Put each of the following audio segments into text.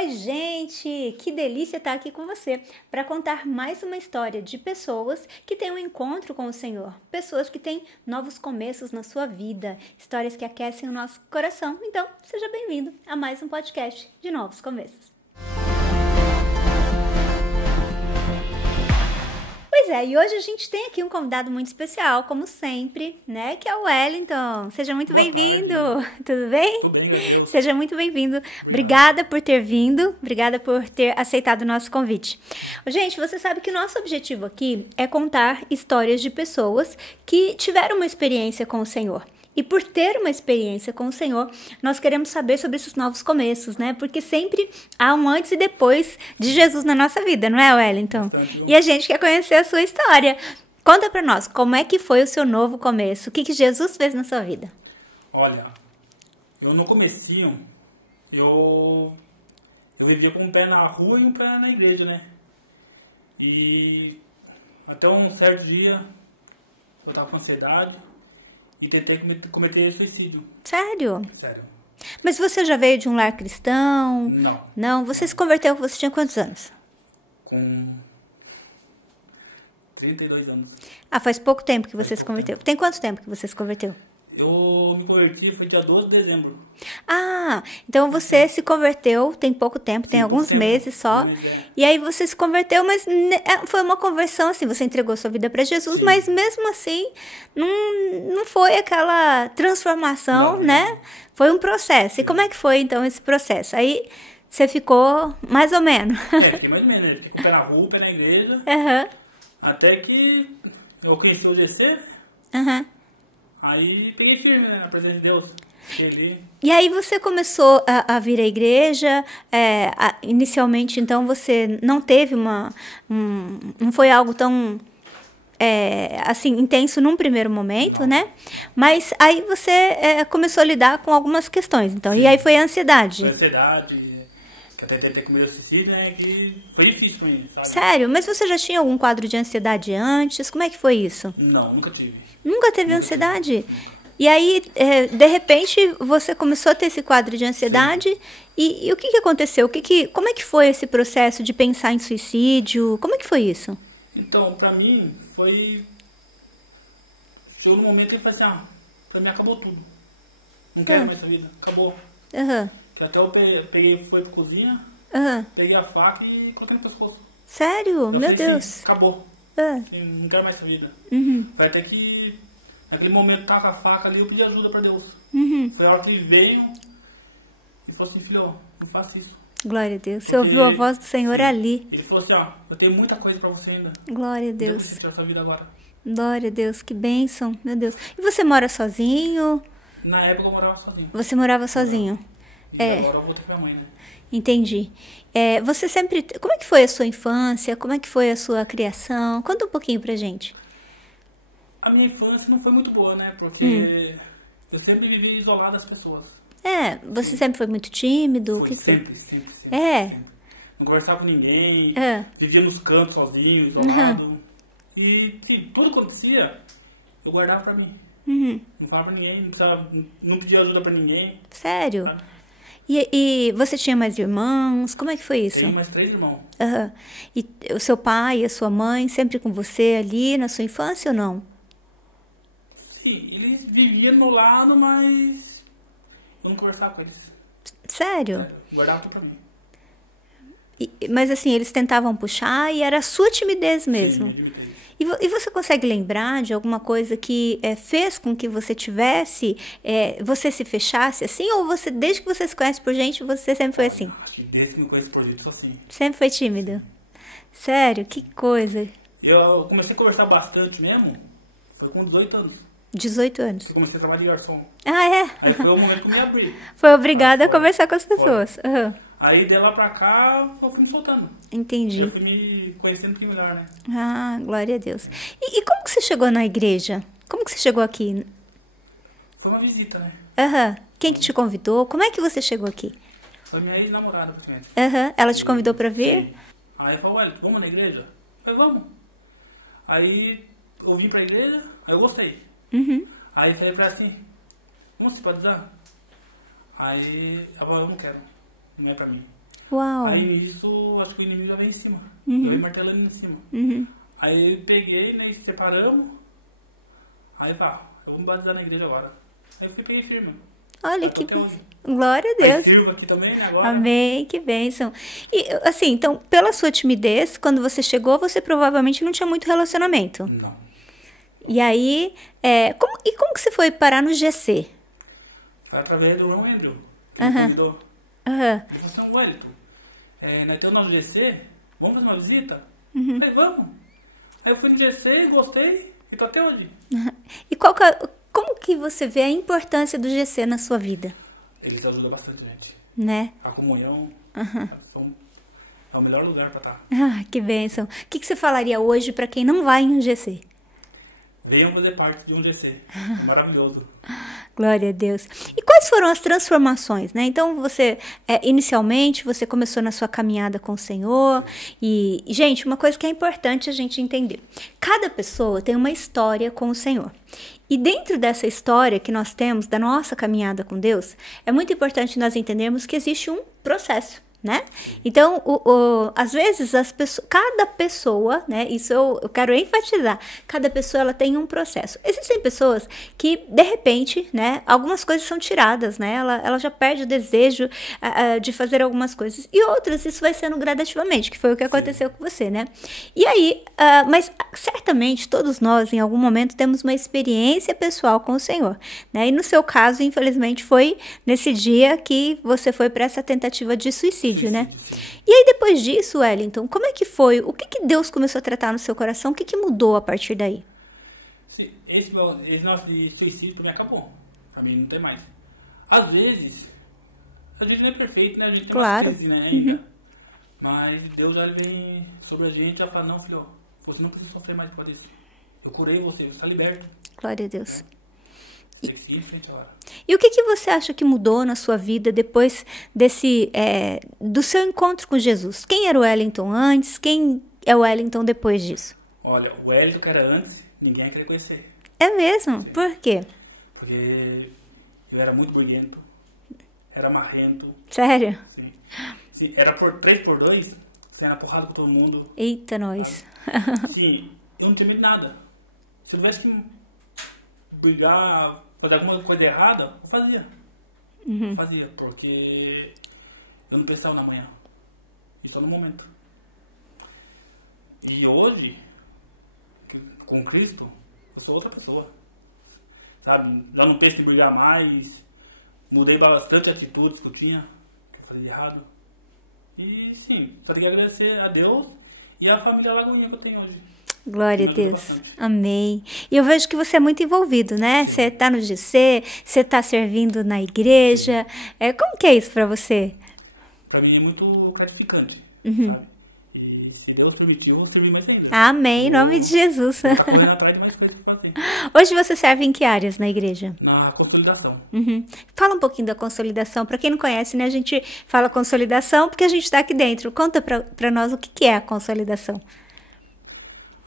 Oi, gente! Que delícia estar aqui com você para contar mais uma história de pessoas que têm um encontro com o Senhor, pessoas que têm novos começos na sua vida, histórias que aquecem o nosso coração. Então, seja bem-vindo a mais um podcast de Novos Começos. Pois é, e hoje a gente tem aqui um convidado muito especial, como sempre, né? Que é o Wellington. Seja muito bem-vindo. Tudo bem? Tudo bem, meu Deus. Seja muito bem-vindo. Obrigada por ter vindo, obrigada por ter aceitado o nosso convite. Gente, você sabe que o nosso objetivo aqui é contar histórias de pessoas que tiveram uma experiência com o Senhor. E por ter uma experiência com o Senhor, nós queremos saber sobre esses novos começos, né? Porque sempre há um antes e depois de Jesus na nossa vida, não é, Wellington? E a gente quer conhecer a sua história. Conta pra nós, como é que foi o seu novo começo? O que Jesus fez na sua vida? Olha, eu no comecinho, eu vivia com um pé na rua e um pé na igreja, né? E até um certo dia, eu tava com ansiedade e tentei cometer suicídio. Sério? Sério. Mas você já veio de um lar cristão? Não. Não? Você se converteu quando você tinha quantos anos? Com 32 anos. Ah, faz pouco tempo que você se converteu. Tem quanto tempo que você se converteu? Eu me converti, foi dia 12 de dezembro. Ah, então você se converteu tem pouco tempo, tem alguns meses só. E aí você se converteu, mas foi uma conversão assim, você entregou sua vida para Jesus, mas mesmo assim não foi aquela transformação, né? Foi um processo. E como é que foi então esse processo? Aí você ficou mais ou menos. Fiquei mais ou menos, né? Fiquei com o pé na rua, o pé na igreja. Uhum. Até que eu conheci o GC, Uhum. aí peguei firme, né, na presença de Deus. Cheguei. E aí você começou a vir à igreja, inicialmente então você não teve não foi algo tão assim, intenso num primeiro momento, né? Mas aí você começou a lidar com algumas questões, então. Sim. E aí foi a ansiedade. Foi a ansiedade, que até tentei comer suicídio, né, que foi difícil pra mim, sabe? Sério? Mas você já tinha algum quadro de ansiedade antes? Como é que foi isso? Não, nunca tive. Nunca teve ansiedade? E aí, de repente, você começou a ter esse quadro de ansiedade. E o que aconteceu? Como é que foi esse processo de pensar em suicídio? Como é que foi isso? Então, pra mim, chegou num momento que eu falei assim, pra mim acabou tudo. Não quero mais essa vida, acabou. Uhum. Até eu peguei, fui pra cozinha, peguei a faca e coloquei no pescoço. Sério? Meu Deus. Assim, acabou. Não quero mais essa vida. Uhum. Foi até que, naquele momento, tava com a faca ali, eu pedi ajuda pra Deus. Uhum. Foi a hora que ele veio e falou assim, filho, não faça isso. Glória a Deus. Você ouviu a voz do Senhor ali. Ele falou assim, eu tenho muita coisa pra você ainda. Glória a Deus. Eu preciso tirar essa vida agora. Glória a Deus, que bênção, meu Deus. E você mora sozinho? Na época eu morava sozinho. Você morava sozinho? E agora eu voltei com minha mãe, né? Entendi. Você sempre... Como é que foi a sua infância? Como é que foi a sua criação? Conta um pouquinho pra gente. A minha infância não foi muito boa, né? Porque eu sempre vivi isolado das pessoas. Você sempre foi muito tímido? Sempre. Não conversava com ninguém, vivia nos cantos sozinho, isolado. E tudo que acontecia, eu guardava pra mim. Não falava pra ninguém, não pedia ajuda pra ninguém. Sério? Tá? E você tinha mais irmãos? Como é que foi isso? Tenho mais 3 irmãos. E o seu pai e a sua mãe sempre com você ali na sua infância ou não? Sim, eles viviam no lado, mas eu não conversava com eles. Sério? Guardava tudo pra mim. Mas assim, eles tentavam puxar e era a sua timidez mesmo. Sim, E você consegue lembrar de alguma coisa que fez com que você você se fechasse assim? Ou você, desde que você se conhece por gente, você sempre foi assim? Acho que desde que me conheço por gente, sou assim. Sempre foi tímido? Sério? Que coisa. Eu comecei a conversar bastante mesmo, foi com 18 anos. 18 anos? Eu comecei a trabalhar de garçom. Ah, é? Aí foi o momento que eu me abri. Foi obrigada a conversar com as pessoas. Aí de lá pra cá, eu fui me soltando. Entendi. Eu fui me conhecendo um pouquinho melhor, né? Ah, glória a Deus. E como que você chegou na igreja? Como que você chegou aqui? Foi uma visita, né? Quem que te convidou? Como é que você chegou aqui? Foi minha ex-namorada, praticamente. Ela te convidou pra vir? Sim. Aí eu falei, vamos na igreja? Eu falei, vamos. Aí eu vim pra igreja, aí eu gostei. Aí falei pra ela assim, vamos simpatizar? Aí ela falou, eu não quero, não é pra mim. Uau. Aí nisso, acho que o inimigo já veio em cima. Eu veio martelando em cima. Aí eu peguei, né, e separamos. Aí eu vou me batizar na igreja agora. Aí eu fui peguei firme. Olha que glória a Deus. Sirvo aqui também, né, agora. Amém, que bênção. E assim, então, pela sua timidez, quando você chegou, você provavelmente não tinha muito relacionamento. Não. E aí, como que você foi parar no GC? Foi através do Ron Andrew. Que me convidou. Ele falou assim, Wellington, nós temos no GC, vamos fazer uma visita? Eu falei, vamos. Aí eu fui no GC, gostei, e tô até hoje. E como que você vê a importância do GC na sua vida? Eles ajudam bastante, gente. Né? A comunhão é o melhor lugar pra estar. Ah, que bênção. O que você falaria hoje para quem não vai em um GC? Venham fazer parte de um GC. Maravilhoso. Glória a Deus. E quais foram as transformações, né? Então, inicialmente, você começou na sua caminhada com o Senhor. E, gente, uma coisa que é importante a gente entender. Cada pessoa tem uma história com o Senhor. E dentro dessa história que nós temos, da nossa caminhada com Deus, é muito importante nós entendermos que existe um processo, né? Então, às vezes, cada pessoa, né? Isso eu quero enfatizar. Cada pessoa, ela tem um processo. Existem pessoas que, de repente, né? Algumas coisas são tiradas, né? Ela já perde o desejo de fazer algumas coisas. E outras, isso vai sendo gradativamente, que foi o que aconteceu com você, né? E aí, mas certamente, todos nós, em algum momento, temos uma experiência pessoal com o Senhor, né? E no seu caso, infelizmente, foi nesse dia que você foi para essa tentativa de suicídio. Né? E aí depois disso, Wellington, como é que foi? O que Deus começou a tratar no seu coração? O que mudou a partir daí? Esse nosso suicídio pra mim acabou. Pra mim não tem mais. Às vezes, a gente não é perfeito, né? A gente tem uma crise, né, ainda. Mas Deus já vem sobre a gente e já fala, não, filho, você não precisa sofrer mais por isso. Eu curei você está liberto. Glória a Deus. Né? E o que você acha que mudou na sua vida depois do seu encontro com Jesus? Quem era o Wellington antes? Quem é o Wellington depois disso? Olha, o Wellington que era antes, ninguém ia querer conhecer. É mesmo? Sim. Por quê? Porque eu era muito briguento, era marrento. Sério? Sim. Sim, era por 3x2, você era porrada com todo mundo. Eita, nós. Sim, eu não tinha medo de nada. Se eu tivesse que brigar, fazer alguma coisa errada, eu fazia. Fazia, porque eu não pensava na manhã. E só no momento. E hoje, com Cristo, eu sou outra pessoa. Sabe? Já não penso em brigar mais. Mudei bastante atitudes que eu tinha, que eu falei de errado. E sim, só tenho que agradecer a Deus e a família Lagoinha que eu tenho hoje. Glória a Deus. Amém. E eu vejo que você é muito envolvido, né? Sim. Você está no GC, você está servindo na igreja. Como que é isso para você? Para mim é muito gratificante, sabe? E se Deus permitir, eu vou servir mais ainda. Amém, em nome de Jesus. Tá correndo atrás de mais coisas que fazer. Hoje você serve em que áreas na igreja? Na consolidação. Fala um pouquinho da consolidação. Para quem não conhece, né? A gente fala consolidação porque a gente está aqui dentro. Conta para nós o que é a consolidação.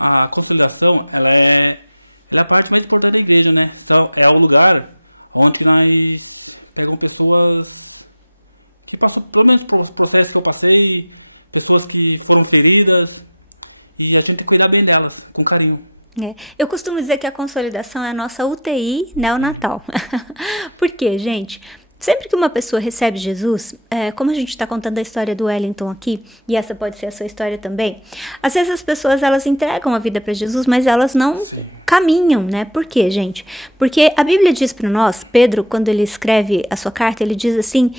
A consolidação, ela é a parte mais importante da igreja, né? Então, é o lugar onde nós pegamos pessoas que passam pelo mesmo processo que eu passei, pessoas que foram feridas, e a gente tem que cuidar bem delas, com carinho. Eu costumo dizer que a consolidação é a nossa UTI neonatal. Por quê, gente? Sempre que uma pessoa recebe Jesus, como a gente está contando a história do Wellington aqui, e essa pode ser a sua história também, às vezes as pessoas elas entregam a vida para Jesus, mas elas não caminham, né? Por quê, gente? Porque a Bíblia diz para nós, Pedro, quando ele escreve a sua carta, ele diz assim,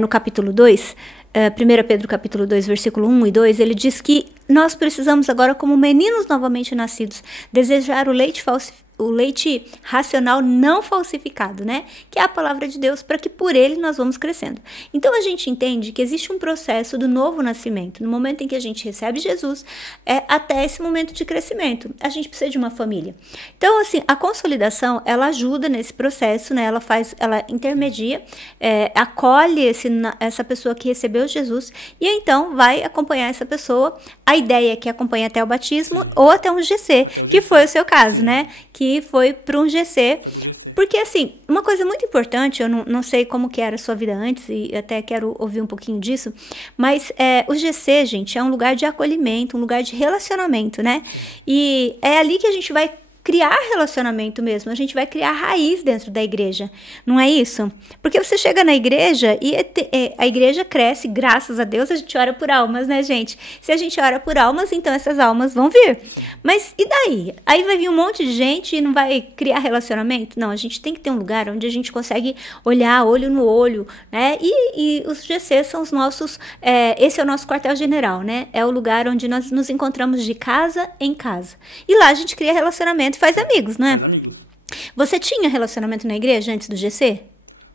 no capítulo 2, 1 Pedro capítulo 2, versículo 1 e 2, ele diz que nós precisamos agora, como meninos novamente nascidos, desejar o leite racional não falsificado, né? Que é a palavra de Deus, para que por ele nós vamos crescendo. Então a gente entende que existe um processo do novo nascimento, no momento em que a gente recebe Jesus, até esse momento de crescimento. A gente precisa de uma família. Então, assim, a consolidação, ela ajuda nesse processo, né? Ela intermedia, acolhe essa pessoa que recebeu Jesus e então vai acompanhar essa pessoa. A ideia é que acompanhe até o batismo ou até um GC, que foi o seu caso, né? Que foi para um GC Porque, assim, uma coisa muito importante, eu não sei como que era a sua vida antes, e até quero ouvir um pouquinho disso, mas o GC, gente, é um lugar de acolhimento, um lugar de relacionamento, né? E é ali que a gente vai criar relacionamento mesmo, a gente vai criar raiz dentro da igreja, não é isso? Porque você chega na igreja e a igreja cresce, graças a Deus, a gente ora por almas, né, gente? Se a gente ora por almas, então essas almas vão vir. Mas e daí? Aí vai vir um monte de gente e não vai criar relacionamento? Não, a gente tem que ter um lugar onde a gente consegue olhar olho no olho, né? E os GCs são os nossos, esse é o nosso quartel-general, né? É o lugar onde nós nos encontramos de casa em casa. E lá a gente cria relacionamento e faz amigos, não é? Amigos. Você tinha relacionamento na igreja antes do GC?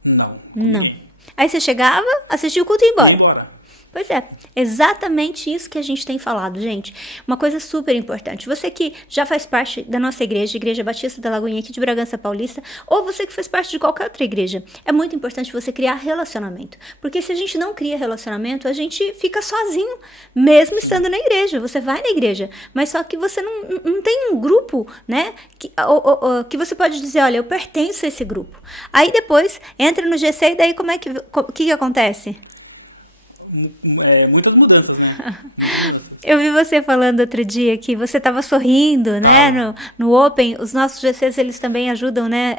Não. Não. Aí você chegava, assistia o culto e ia embora. Embora. Pois é, exatamente isso que a gente tem falado, gente. Uma coisa super importante. Você que já faz parte da nossa igreja, Igreja Batista da Lagoinha aqui de Bragança Paulista, ou você que faz parte de qualquer outra igreja, é muito importante você criar relacionamento. Porque se a gente não cria relacionamento, a gente fica sozinho, mesmo estando na igreja. Você vai na igreja, mas só que você não tem um grupo, né? Que você pode dizer, olha, eu pertenço a esse grupo. Aí depois entra no GC e daí o que acontece? Muitas mudanças, né? Eu vi você falando outro dia que você estava sorrindo, né? No Open, os nossos GCs, eles também ajudam, né?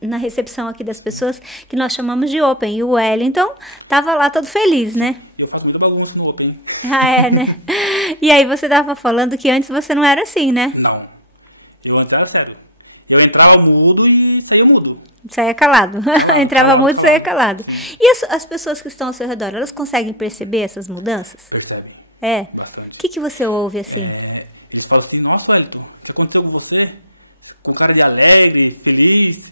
Na recepção aqui das pessoas, que nós chamamos de Open. E o Wellington estava lá todo feliz, né? Eu faço muita bagunça no Open. Ah, é, né? E aí você estava falando que antes você não era assim, né? Não. Eu antes era sério. Eu entrava mudo e saía mudo. Saia calado. Entrava mudo e saia calado. E as pessoas que estão ao seu redor, elas conseguem perceber essas mudanças? Percebe? É. Bastante. O que você ouve assim? Eles falam assim, nossa, Wellington, o que aconteceu com você? Com cara de alegre, feliz,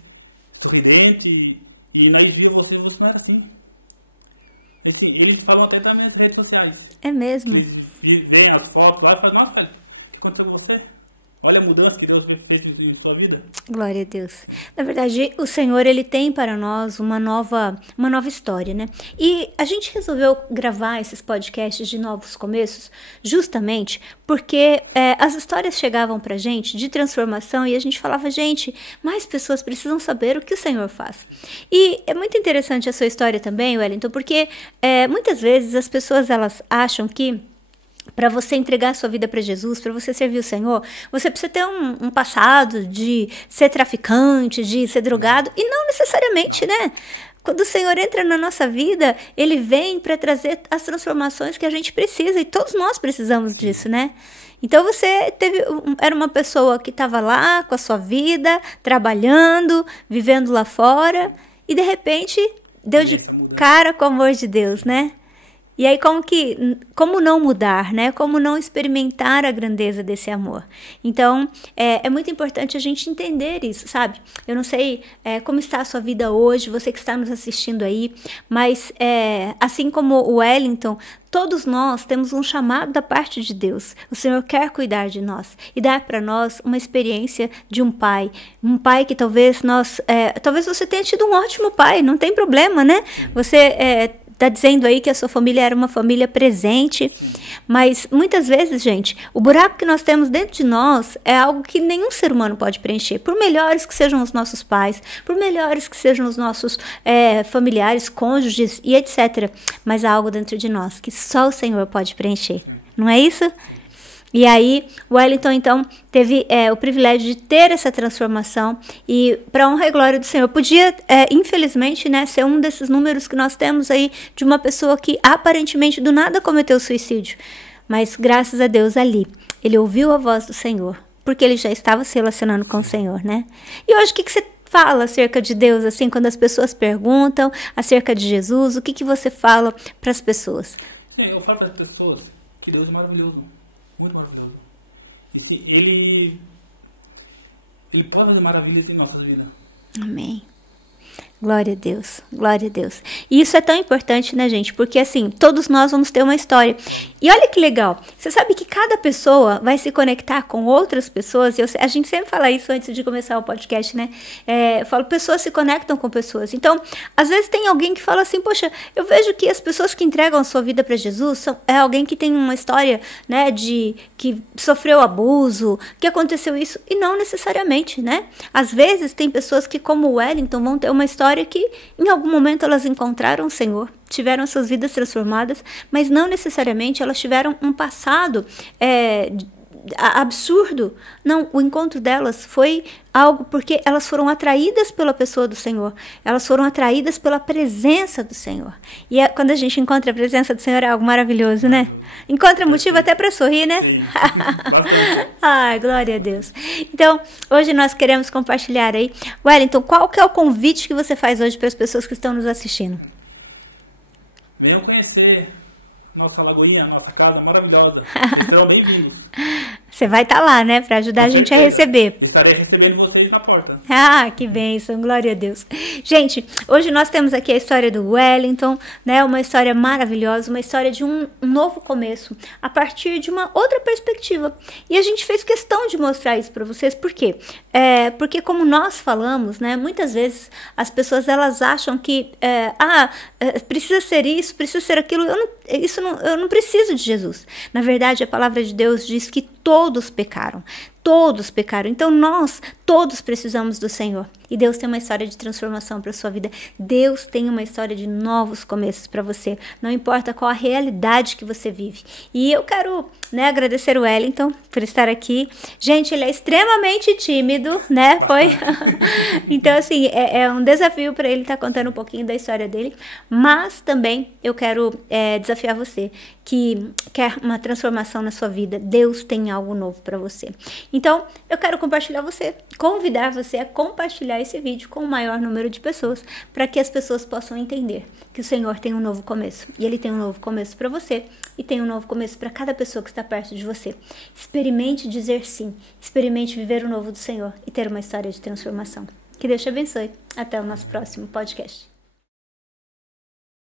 sorridente, e na viu você não era assim. Eles falam até nas minhas redes sociais. É mesmo? Eles veem as fotos lá e falam, nossa, o que aconteceu com você? Olha a mudança que Deus fez em sua vida. Glória a Deus. Na verdade, o Senhor, ele tem para nós uma nova história, né? E a gente resolveu gravar esses podcasts de novos começos justamente porque as histórias chegavam pra gente de transformação e a gente falava, gente, mais pessoas precisam saber o que o Senhor faz. E é muito interessante a sua história também, Wellington, porque muitas vezes as pessoas, elas acham que para você entregar a sua vida para Jesus, para você servir o Senhor, você precisa ter um passado de ser traficante, de ser drogado, e não necessariamente, né? Quando o Senhor entra na nossa vida, Ele vem para trazer as transformações que a gente precisa, e todos nós precisamos disso, né? Então você era uma pessoa que estava lá com a sua vida, trabalhando, vivendo lá fora, e de repente deu de cara com o amor de Deus, né? E aí como não mudar, né? Como não experimentar a grandeza desse amor? Então, é muito importante a gente entender isso, sabe? Eu não sei como está a sua vida hoje, você que está nos assistindo aí, mas assim como o Wellington, todos nós temos um chamado da parte de Deus. O Senhor quer cuidar de nós e dar para nós uma experiência de um pai que talvez você tenha tido um ótimo pai, não tem problema, né? Você está dizendo aí que a sua família era uma família presente, mas muitas vezes, gente, o buraco que nós temos dentro de nós é algo que nenhum ser humano pode preencher, por melhores que sejam os nossos pais, por melhores que sejam os nossos familiares, cônjuges e etc. Mas há algo dentro de nós que só o Senhor pode preencher, não é isso? E aí, o Wellington, então, teve o privilégio de ter essa transformação e, para honra e glória do Senhor, podia, infelizmente, né, ser um desses números que nós temos aí de uma pessoa que, aparentemente, do nada cometeu suicídio. Mas, graças a Deus, ali, ele ouviu a voz do Senhor, porque ele já estava se relacionando com o Senhor, né? E hoje, o que você fala acerca de Deus, assim, quando as pessoas perguntam acerca de Jesus, o que você fala para as pessoas? Sim, eu falo para as pessoas que Deus é maravilhoso. Muito maravilhoso. E se ele pode fazer maravilhas em nossa vida. Amém. Glória a Deus, glória a Deus. E isso é tão importante, né, gente? Porque, assim, todos nós vamos ter uma história. E olha que legal, você sabe que cada pessoa vai se conectar com outras pessoas, e a gente sempre fala isso antes de começar o podcast, né? Eu falo, pessoas se conectam com pessoas. Então, às vezes tem alguém que fala assim, poxa, eu vejo que as pessoas que entregam a sua vida para Jesus é alguém que tem uma história, né, que sofreu abuso, que aconteceu isso, e não necessariamente, né? Às vezes tem pessoas que, como o Wellington, vão ter uma história que em algum momento elas encontraram o Senhor, tiveram suas vidas transformadas, mas não necessariamente elas tiveram um passado absurdo. Não, o encontro delas foi algo porque elas foram atraídas pela pessoa do Senhor, elas foram atraídas pela presença do Senhor. E quando a gente encontra a presença do Senhor é algo maravilhoso, né? Encontra motivo até para sorrir, né? Sim. Ai, glória a Deus. Então, hoje nós queremos compartilhar aí. Wellington, qual que é o convite que você faz hoje para as pessoas que estão nos assistindo? Venham conhecer nossa lagoinha, nossa casa maravilhosa. Vocês serão bem-vindos. Você vai estar lá, né? Para ajudar a gente a receber. Estarei recebendo vocês na porta. Ah, que bênção, glória a Deus. Gente, hoje nós temos aqui a história do Wellington, né? Uma história maravilhosa, uma história de um novo começo, a partir de uma outra perspectiva. E a gente fez questão de mostrar isso para vocês, por quê? Porque como nós falamos, né? Muitas vezes as pessoas, elas acham que, precisa ser isso, precisa ser aquilo. Eu não preciso de Jesus. Na verdade, a palavra de Deus diz que todos pecaram. Todos pecaram. Então nós todos precisamos do Senhor. E Deus tem uma história de transformação para a sua vida. Deus tem uma história de novos começos para você. Não importa qual a realidade que você vive. E eu quero, né, agradecer o Wellington por estar aqui. Gente, ele é extremamente tímido, né? Foi. Então, assim, é um desafio para ele estar contando um pouquinho da história dele. Mas também eu quero desafiar você que quer uma transformação na sua vida. Deus tem algo novo para você. Então, eu quero convidar você a compartilhar esse vídeo com o maior número de pessoas, para que as pessoas possam entender que o Senhor tem um novo começo. E Ele tem um novo começo para você e tem um novo começo para cada pessoa que está perto de você. Experimente dizer sim, experimente viver o novo do Senhor e ter uma história de transformação. Que Deus te abençoe. Até o nosso próximo podcast.